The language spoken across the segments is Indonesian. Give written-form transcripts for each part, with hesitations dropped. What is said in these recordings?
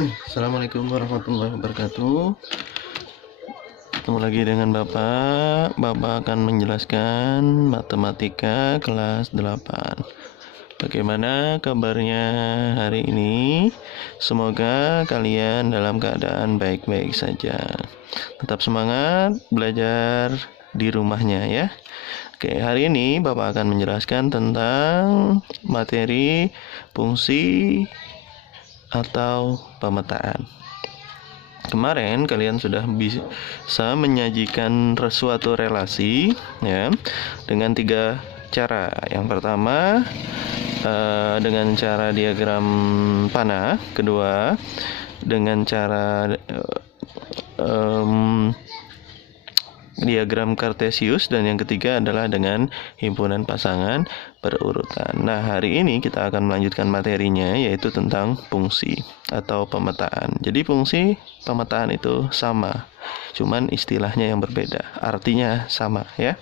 Assalamualaikum warahmatullahi wabarakatuh. Ketemu lagi dengan Bapak. Bapak akan menjelaskan matematika kelas 8. Bagaimana kabarnya hari ini? Semoga kalian dalam keadaan baik-baik saja. Tetap semangat belajar di rumahnya ya. Oke, hari ini Bapak akan menjelaskan tentang materi fungsi atau pemetaan. Kemarin kalian sudah bisa menyajikan suatu relasi ya dengan 3 cara. Yang pertama dengan cara diagram panah, kedua dengan cara diagram Kartesius, dan yang ketiga adalah dengan himpunan pasangan berurutan. Nah, hari ini kita akan melanjutkan materinya, yaitu tentang fungsi atau pemetaan. Jadi fungsi pemetaan itu sama, cuman istilahnya yang berbeda, artinya sama ya.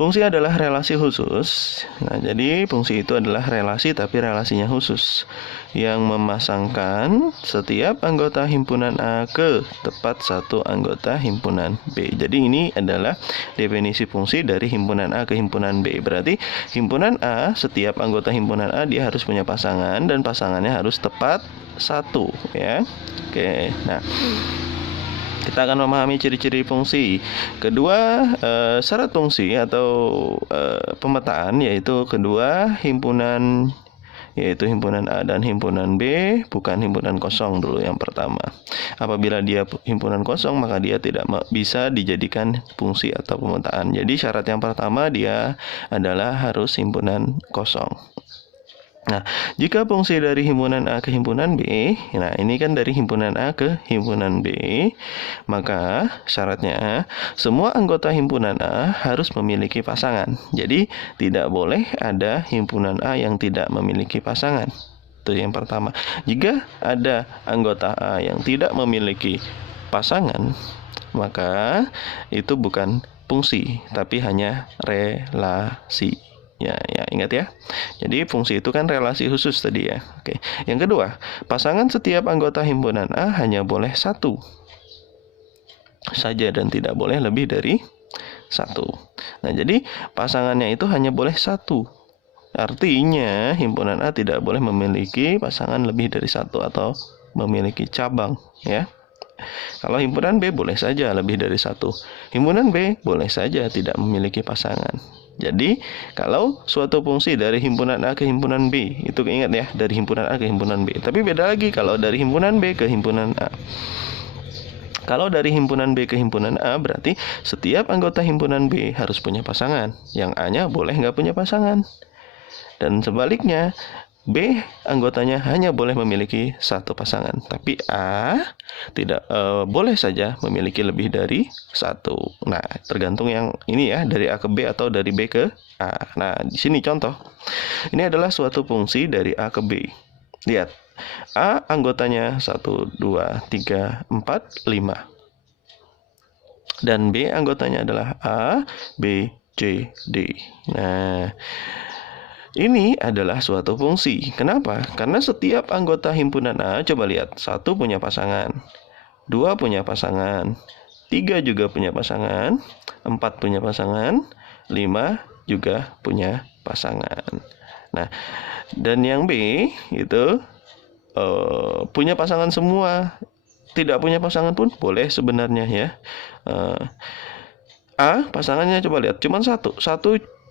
Fungsi adalah relasi khusus. Nah, jadi fungsi itu adalah relasi, tapi relasinya khusus, yang memasangkan setiap anggota himpunan A ke tepat satu anggota himpunan B. Jadi ini adalah definisi fungsi dari himpunan A ke himpunan B. Berarti himpunan A, setiap anggota himpunan A dia harus punya pasangan, dan pasangannya harus tepat satu ya. Oke, nah kita akan memahami ciri-ciri fungsi. Kedua, syarat fungsi atau pemetaan, yaitu kedua himpunan, yaitu himpunan A dan himpunan B, bukan himpunan kosong dulu yang pertama. Apabila dia himpunan kosong, maka dia tidak bisa dijadikan fungsi atau pemetaan. Jadi syarat yang pertama dia adalah harus himpunan kosong. Nah, jika fungsi dari himpunan A ke himpunan B, nah ini kan dari himpunan A ke himpunan B, maka syaratnya semua anggota himpunan A harus memiliki pasangan. Jadi tidak boleh ada himpunan A yang tidak memiliki pasangan. Itu yang pertama. Jika ada anggota A yang tidak memiliki pasangan, maka itu bukan fungsi, tapi hanya relasi. Ya, ingat ya. Jadi fungsi itu kan relasi khusus tadi ya. Oke. Yang kedua, pasangan setiap anggota himpunan A hanya boleh satu saja dan tidak boleh lebih dari satu. Nah, jadi pasangannya itu hanya boleh satu. Artinya himpunan A tidak boleh memiliki pasangan lebih dari satu atau memiliki cabang ya. Kalau himpunan B boleh saja lebih dari satu. Himpunan B boleh saja tidak memiliki pasangan. Jadi, kalau suatu fungsi dari himpunan A ke himpunan B, itu ingat ya, dari himpunan A ke himpunan B. Tapi beda lagi kalau dari himpunan B ke himpunan A. Kalau dari himpunan B ke himpunan A, berarti setiap anggota himpunan B harus punya pasangan. Yang A-nya boleh nggak punya pasangan. Dan sebaliknya, B anggotanya hanya boleh memiliki satu pasangan, tapi A tidak boleh saja memiliki lebih dari satu. Nah, tergantung yang ini ya, dari A ke B atau dari B ke A. Nah, di sini contoh. Ini adalah suatu fungsi dari A ke B. Lihat, A anggotanya 1, 2, 3, 4, 5. Dan B anggotanya adalah A, B, C, D. Nah, ini adalah suatu fungsi. Kenapa? Karena setiap anggota himpunan A, coba lihat, 1 punya pasangan, 2 punya pasangan, 3 juga punya pasangan, 4 punya pasangan, 5 juga punya pasangan. Nah, dan yang B itu punya pasangan semua. Tidak punya pasangan pun boleh sebenarnya ya. A pasangannya coba lihat, cuma satu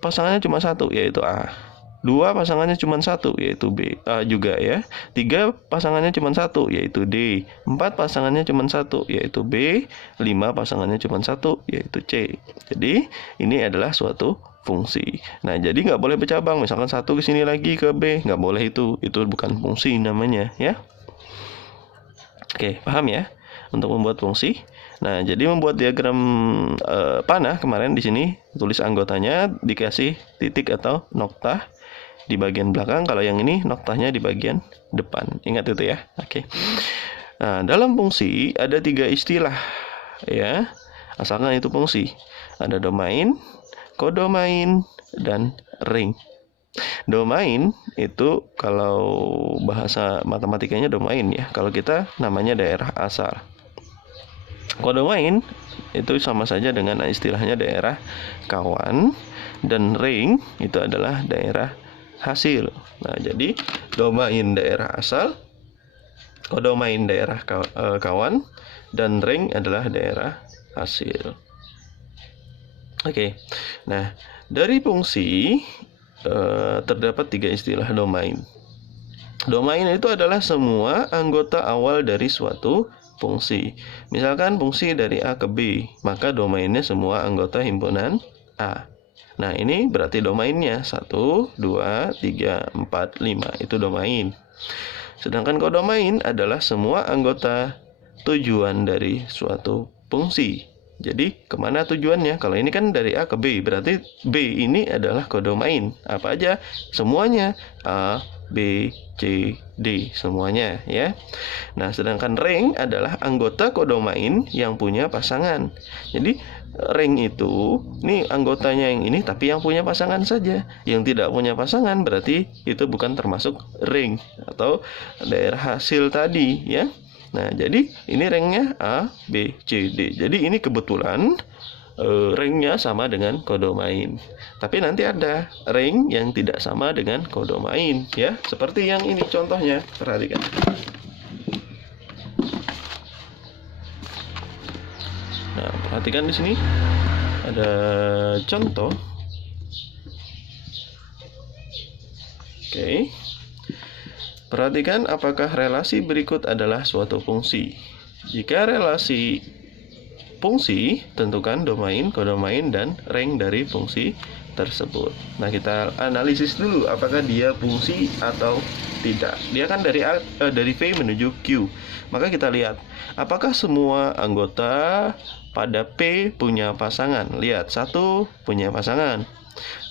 pasangannya cuma satu, yaitu A. 2 pasangannya cuma satu, yaitu B. A juga ya. 3 pasangannya cuma satu, yaitu D. 4 pasangannya cuma satu, yaitu B. 5 pasangannya cuma satu, yaitu C. Jadi ini adalah suatu fungsi. Nah, jadi nggak boleh bercabang. Misalkan 1 ke sini lagi ke B, nggak boleh itu. Itu bukan fungsi namanya ya. Oke, paham ya? Untuk membuat fungsi. Nah, jadi membuat diagram panah kemarin di sini tulis anggotanya dikasih titik atau noktah di bagian belakang. Kalau yang ini noktahnya di bagian depan. Ingat itu ya. Oke. Nah, dalam fungsi ada 3 istilah ya. Asalkan itu fungsi. Ada domain, kodomain, dan ring. Domain itu kalau bahasa matematikanya domain ya. Kalau kita namanya daerah asal. Kodomain itu sama saja dengan istilahnya daerah kawan, dan ring itu adalah daerah hasil. Nah, jadi domain daerah asal, kodomain daerah kawan, dan ring adalah daerah hasil. Oke. Nah, dari fungsi terdapat 3 istilah domain. Domain itu adalah semua anggota awal dari suatu fungsi. Misalkan fungsi dari A ke B, maka domainnya semua anggota himpunan A. Nah, ini berarti domainnya 1, 2, 3, 4, 5. Itu domain. Sedangkan kodomain adalah semua anggota tujuan dari suatu fungsi. Jadi, kemana tujuannya? Kalau ini kan dari A ke B, berarti B ini adalah kodomain. Apa aja? Semuanya. A, B, C, D, semuanya ya. Nah, sedangkan ring adalah anggota kodomain yang punya pasangan. Jadi, ring itu, nih anggotanya yang ini, tapi yang punya pasangan saja. Yang tidak punya pasangan berarti itu bukan termasuk ring atau daerah hasil tadi ya. Nah, jadi ini ringnya A, B, C, D. Jadi ini kebetulan ringnya sama dengan kodomain. Tapi nanti ada ring yang tidak sama dengan kodomain ya. Seperti yang ini contohnya, perhatikan. Nah, perhatikan di sini ada contoh. Oke. Perhatikan apakah relasi berikut adalah suatu fungsi. Jika relasi fungsi, tentukan domain, kodomain, dan ring dari fungsi tersebut. Nah, kita analisis dulu apakah dia fungsi atau tidak. Dia kan dari V menuju Q. Maka kita lihat apakah semua anggota pada P punya pasangan. Lihat, 1 punya pasangan,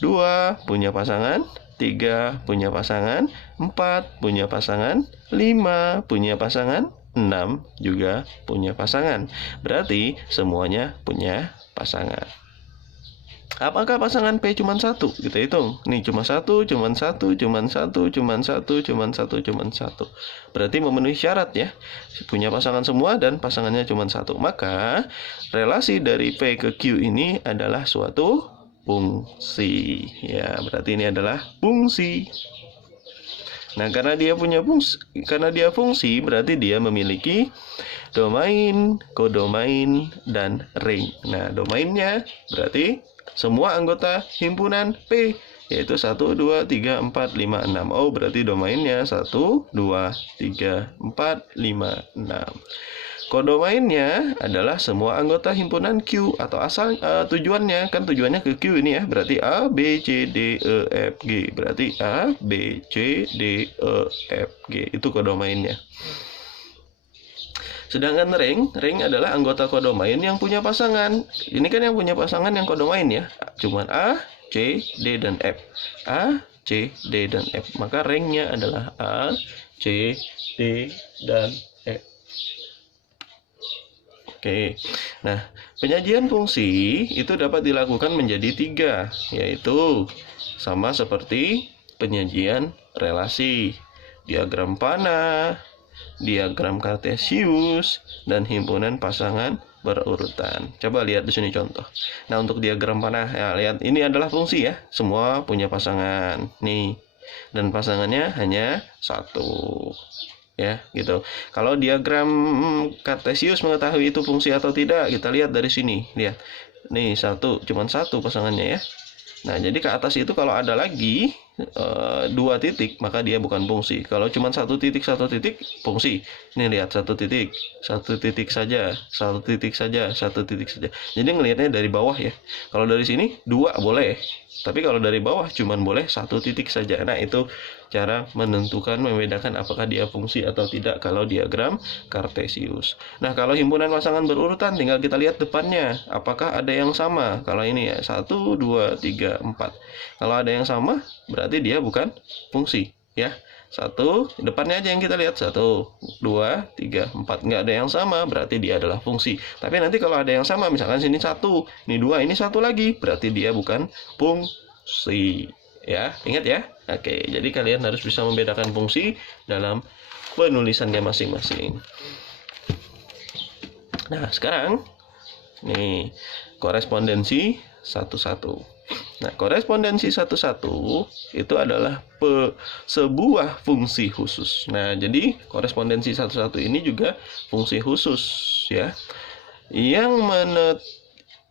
2 punya pasangan, 3 punya pasangan, 4 punya pasangan, 5 punya pasangan, 6 juga punya pasangan. Berarti semuanya punya pasangan. Apakah pasangan P cuma 1? Kita hitung. Nih cuma 1, cuma 1, cuma 1, cuma 1, cuma 1, cuma 1. Berarti memenuhi syarat ya. Punya pasangan semua dan pasangannya cuma 1. Maka relasi dari P ke Q ini adalah suatu fungsi. Ya, berarti ini adalah fungsi. Nah, karena dia fungsi, berarti dia memiliki domain, kodomain, dan ring. Nah, domainnya berarti semua anggota himpunan P, yaitu 1, 2, 3, 4, 5, 6. Oh, berarti domainnya 1, 2, 3, 4, 5, 6. Kodomainnya adalah semua anggota himpunan Q atau asal tujuannya ke Q ini ya. Berarti A, B, C, D, E, F, G. Berarti A, B, C, D, E, F, G. Itu kodomainnya. Sedangkan ring adalah anggota kodomain yang punya pasangan. Ini kan yang punya pasangan yang kodomain ya. Cuman A, C, D, dan F. A, C, D, dan F. Maka ringnya adalah A, C, D, dan F. Oke, nah penyajian fungsi itu dapat dilakukan menjadi 3, yaitu sama seperti penyajian relasi, diagram panah, diagram kartesius, dan himpunan pasangan berurutan. Coba lihat di sini contoh. Nah, untuk diagram panah, ya lihat ini adalah fungsi ya, semua punya pasangan nih, dan pasangannya hanya 1. Ya, gitu. Kalau diagram kartesius mengetahui itu fungsi atau tidak, kita lihat dari sini. Lihat. Nih, cuma 1 pasangannya ya. Nah, jadi ke atas itu kalau ada lagi 2 titik, maka dia bukan fungsi. Kalau cuma 1 titik, fungsi. Nih lihat 1 titik, 1 titik saja, 1 titik saja, 1 titik saja. Jadi ngelihatnya dari bawah ya. Kalau dari sini 2 boleh. Tapi kalau dari bawah cuma boleh 1 titik saja. Nah, itu cara menentukan, membedakan apakah dia fungsi atau tidak kalau diagram kartesius. Nah, kalau himpunan pasangan berurutan, tinggal kita lihat depannya. Apakah ada yang sama? Kalau ini ya, 1, 2, 3, 4. Kalau ada yang sama, berarti dia bukan fungsi. Ya, 1, depannya aja yang kita lihat. 1, 2, 3, 4. Nggak ada yang sama, berarti dia adalah fungsi. Tapi nanti kalau ada yang sama, misalkan sini 1, ini 2, ini 1 lagi, berarti dia bukan fungsi. Ya, ingat ya. Oke, jadi kalian harus bisa membedakan fungsi dalam penulisannya masing-masing. Nah, sekarang nih korespondensi satu-satu. Nah, korespondensi satu-satu itu adalah sebuah fungsi khusus. Nah, jadi korespondensi satu-satu ini juga fungsi khusus ya, yang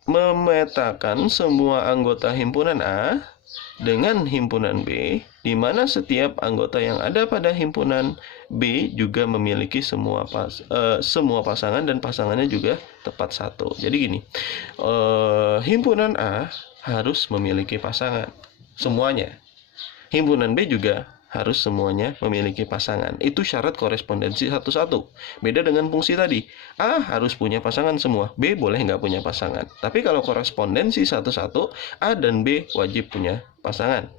memetakan semua anggota himpunan A dengan himpunan B, di mana setiap anggota yang ada pada himpunan B juga memiliki semua pasangan dan pasangannya juga tepat satu. Jadi gini, himpunan A harus memiliki pasangan semuanya. Himpunan B juga harus semuanya memiliki pasangan. Itu syarat korespondensi satu-satu. Beda dengan fungsi tadi. A harus punya pasangan semua, B boleh nggak punya pasangan. Tapi kalau korespondensi satu-satu, A dan B wajib punya pasangan.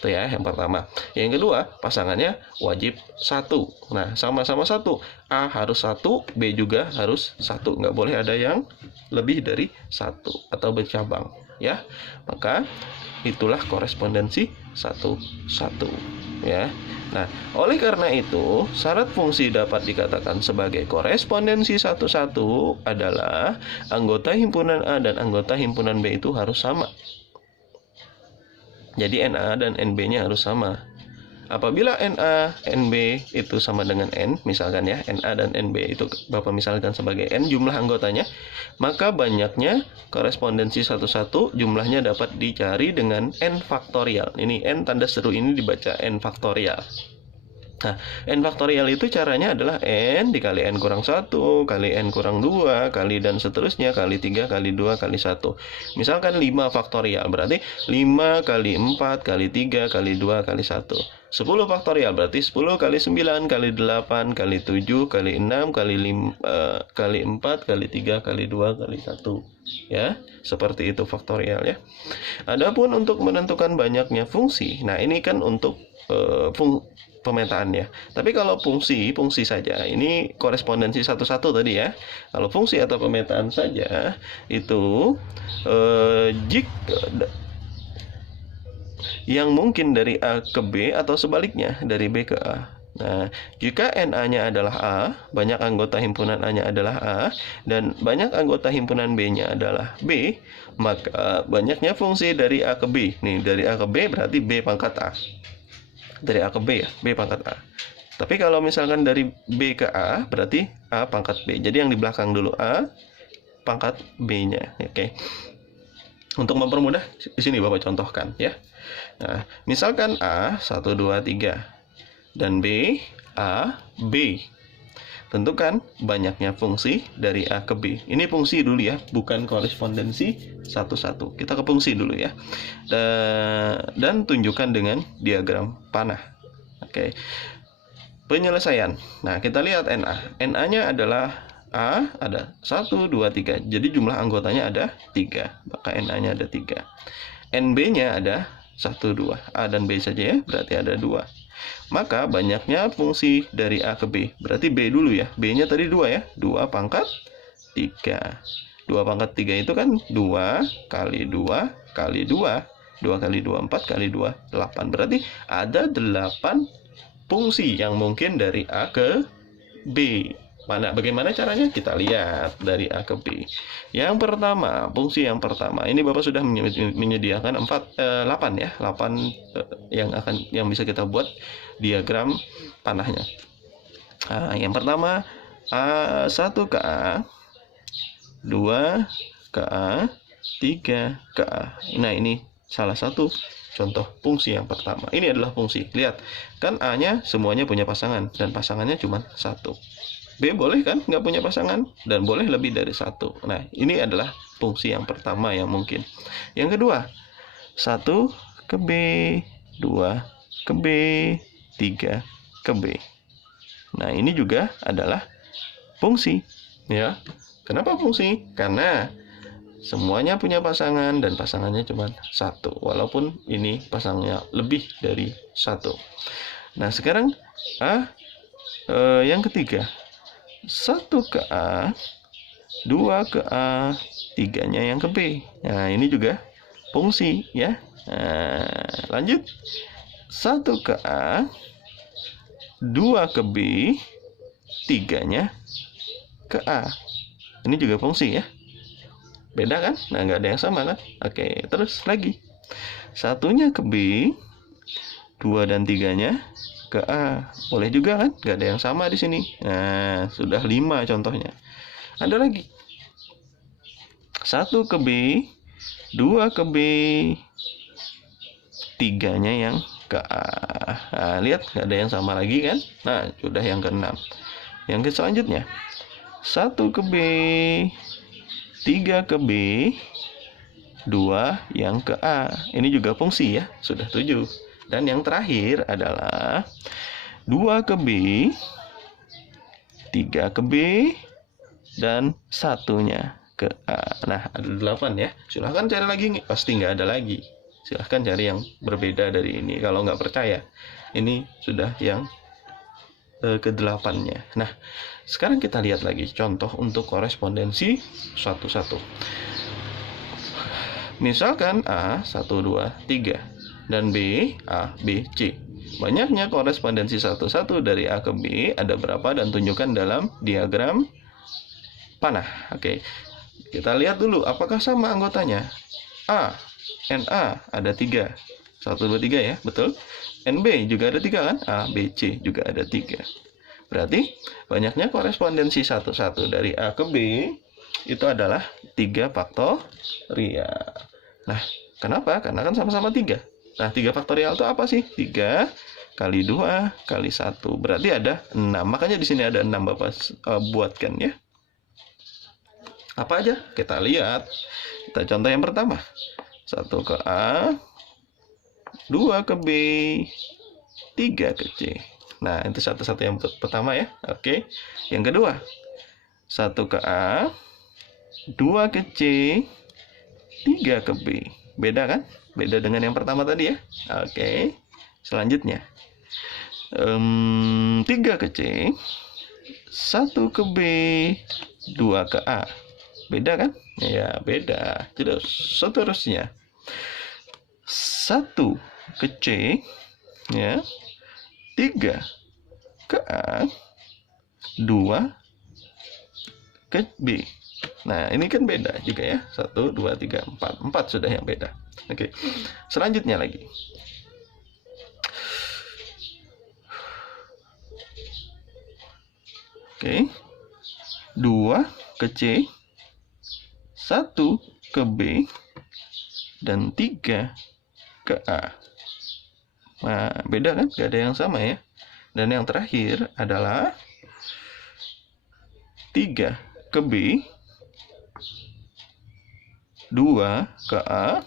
Itu ya yang pertama. Yang kedua, pasangannya wajib satu. Nah, sama-sama satu. A harus satu, B juga harus satu. Nggak boleh ada yang lebih dari satu atau bercabang. Ya, maka itulah korespondensi satu-satu ya. Nah, oleh karena itu, syarat fungsi dapat dikatakan sebagai korespondensi satu-satu adalah anggota himpunan A dan anggota himpunan B itu harus sama. Jadi NA dan NB-nya harus sama. Apabila NA, NB itu sama dengan N, misalkan ya, NA dan NB itu Bapak misalkan sebagai N jumlah anggotanya, maka banyaknya korespondensi satu-satu jumlahnya dapat dicari dengan N faktorial. Ini N tanda seru ini dibaca N faktorial. Nah, N faktorial itu caranya adalah N dikali N kurang 1, kali N kurang 2, kali dan seterusnya, kali 3, kali 2, kali 1. Misalkan 5 faktorial, berarti 5 kali 4, kali 3, kali 2, kali 1. 10 faktorial, berarti 10 kali 9, kali 8, kali 7, kali 6, kali 5, kali 4, kali 3, kali 2, kali 1. Ya, seperti itu faktorial ya. Adapun untuk menentukan banyaknya fungsi, nah ini kan untuk pemetaannya. Tapi kalau fungsi saja, ini korespondensi satu-satu tadi ya. Kalau fungsi atau pemetaan saja, itu jika yang mungkin dari A ke B atau sebaliknya dari B ke A. Nah, jika NA-nya adalah A, banyak anggota himpunan A-nya adalah A, dan banyak anggota himpunan B-nya adalah B, maka banyaknya fungsi dari A ke B. Nih, dari A ke B berarti B pangkat A. Dari A ke B ya, B pangkat A. Tapi kalau misalkan dari B ke A, berarti A pangkat B. Jadi yang di belakang dulu A, pangkat B-nya. Oke. Untuk mempermudah, di sini Bapak contohkan ya. Nah, misalkan A 1, 2, 3 dan B, A, B. Tentukan banyaknya fungsi dari A ke B. Ini fungsi dulu ya, bukan korespondensi satu-satu. Kita ke fungsi dulu ya. Dan tunjukkan dengan diagram panah. Oke. Penyelesaian. Nah, kita lihat NA. NA-nya adalah A ada 1, 2, 3. Jadi jumlah anggotanya ada 3. Maka NA-nya ada 3. NB-nya ada 1, 2. A dan B saja ya, berarti ada 2. Maka banyaknya fungsi dari A ke B. Berarti B dulu ya. B-nya tadi 2 ya. 2 pangkat 3. 2 pangkat 3 itu kan 2 kali 2 kali 2. 2 kali 2, 4 kali 2, 8. Berarti ada 8 fungsi yang mungkin dari A ke B. Bagaimana caranya? Kita lihat dari A ke B. Yang pertama, fungsi yang pertama. Ini Bapak sudah menyediakan 8 ya, 8 yang bisa kita buat diagram panahnya. Nah, yang pertama A1 ke A, 2 ke A, 3 ke A. Nah, ini salah satu contoh fungsi yang pertama. Ini adalah fungsi. Lihat, kan A-nya semuanya punya pasangan dan pasangannya cuma 1. B boleh kan nggak punya pasangan dan boleh lebih dari 1. Nah, ini adalah fungsi yang pertama yang mungkin. Yang kedua, 1 ke B, 2 ke B, 3 ke B. Nah, ini juga adalah fungsi ya. Kenapa fungsi? Karena semuanya punya pasangan dan pasangannya cuma 1, walaupun ini pasangnya lebih dari 1. Nah, sekarang yang ketiga, 1 ke A, 2 ke A, 3-nya yang ke B. Nah, ini juga fungsi ya. Nah, lanjut. 1 ke A, 2 ke B, 3-nya ke A. Ini juga fungsi ya. Beda kan? Nah, nggak ada yang sama kan? Oke, terus lagi. 1-nya ke B, 2 dan 3-nya ke A. Boleh juga kan? Nggak ada yang sama di sini. Nah, sudah 5 contohnya. Ada lagi. 1 ke B, 2 ke B, 3-nya yang ke A. Nah, lihat nggak ada yang sama lagi kan? Nah, sudah yang ke-6. Yang ke selanjutnya. 1 ke B, 3 ke B, 2 yang ke A. Ini juga fungsi ya, sudah 7. Dan yang terakhir adalah 2 ke B, 3 ke B, dan 1-nya ke A. Nah, ada 8 ya. Silahkan cari lagi, pasti nggak ada lagi. Silahkan cari yang berbeda dari ini. Kalau nggak percaya, ini sudah yang ke-8-nya. Nah, sekarang kita lihat lagi contoh untuk korespondensi satu-satu. Misalkan A 1, 2, 3 dan B A, B, C. Banyaknya korespondensi satu-satu dari A ke B ada berapa dan tunjukkan dalam diagram panah. Oke. Kita lihat dulu apakah sama anggotanya. A, NA ada 3. 1, 2, 3 ya, betul. NB juga ada 3 kan? A, B, C juga ada 3. Berarti banyaknya korespondensi satu-satu dari A ke B itu adalah 3 faktorial. Nah, kenapa? Karena kan sama-sama 3. Nah, 3 faktorial itu apa sih? 3 kali 2 kali 1. Berarti ada 6. Makanya di sini ada 6 Bapak buatkan ya. Apa aja? Kita lihat. Kita contoh yang pertama. 1 ke A, 2 ke B, 3 ke C. Nah, itu satu-satu yang pertama ya. Oke. Yang kedua. 1 ke A, 2 ke C, 3 ke B. Beda kan? Beda dengan yang pertama tadi ya. Oke. Selanjutnya. 3 ke C, 1 ke B, 2 ke A. Beda kan? Ya, beda. Terus seterusnya. 1 ke C, ya. 3 ke A, 2 ke B. Nah, ini kan beda juga ya. 1, 2, 3, 4. 4 sudah yang beda. Oke. Selanjutnya lagi. Oke. 2 ke C, 1 ke B, dan 3 ke A. Nah, beda kan? Gak ada yang sama ya. Dan yang terakhir adalah 3 ke B, 2 ke A,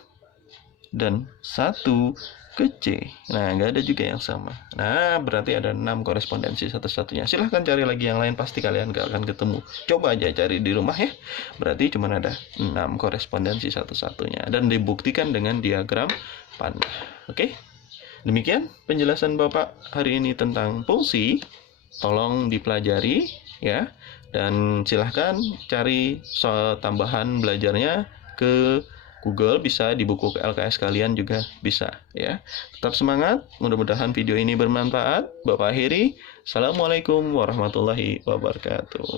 dan 1 ke C. Nah, nggak ada juga yang sama. Nah, berarti ada 6 korespondensi satu-satunya. Silahkan cari lagi yang lain, pasti kalian nggak akan ketemu. Coba aja cari di rumah ya. Berarti cuma ada 6 korespondensi satu-satunya. Dan dibuktikan dengan diagram panah. Oke? Demikian penjelasan Bapak hari ini tentang fungsi. Tolong dipelajari ya. Dan silahkan cari tambahan belajarnya ke Google, bisa di buku LKS kalian juga bisa ya. Tetap semangat, mudah-mudahan video ini bermanfaat. Bapak akhiri, Assalamualaikum warahmatullahi wabarakatuh.